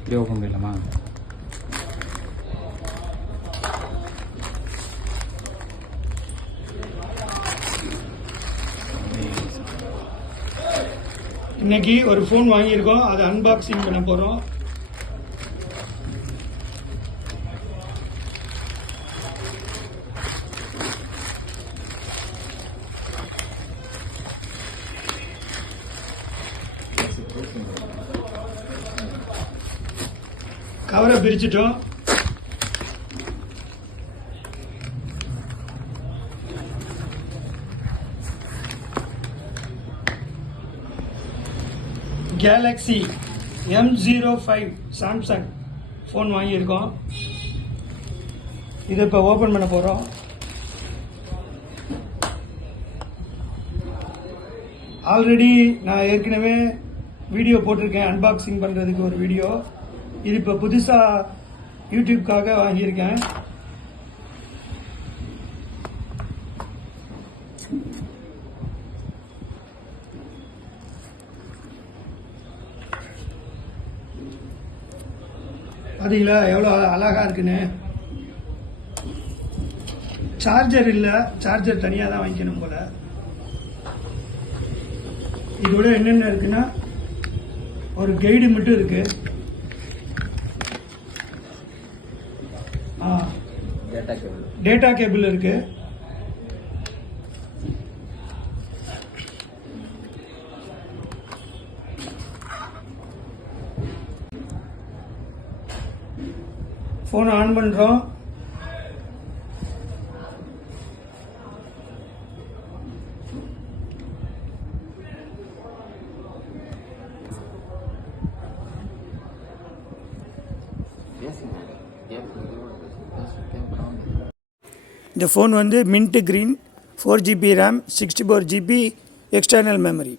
இப்படி ஓப்பன் பண்ணிடலாமா? இன்னைக்கு ஒரு ஃபோன் வாங்கியிருக்கோம், அதை அன்பாக்சிங் பண்ண போகிறோம். கவரை பிரிச்சிட்டோம். கேலக்ஸி M05 சாம்சங் ஃபோன் வாங்கியிருக்கோம். இதை இப்போ ஓப்பன் பண்ண போகிறோம். ஆல்ரெடி நான் ஏற்கனவே வீடியோ போட்டிருக்கேன், அன்பாக்சிங் பண்ணுறதுக்கு ஒரு வீடியோ. இது இப்போ புதுசாக யூடியூப்காக வாங்கியிருக்கேன். பார்த்தீங்களா எவ்வளோ அழகாக இருக்குன்னு. சார்ஜர் இல்லை, சார்ஜர் தனியாக தான் வாங்கிக்கணும் போல. இதோட என்னென்ன இருக்குன்னா ஒரு கைடு மட்டும் இருக்கு. டேட்டா கேபிள் இருக்கு. ஃபோனை ஆன் பண்ணுறோம். இந்த ஃபோன் வந்து mint green, 4GB RAM, 64GB external memory.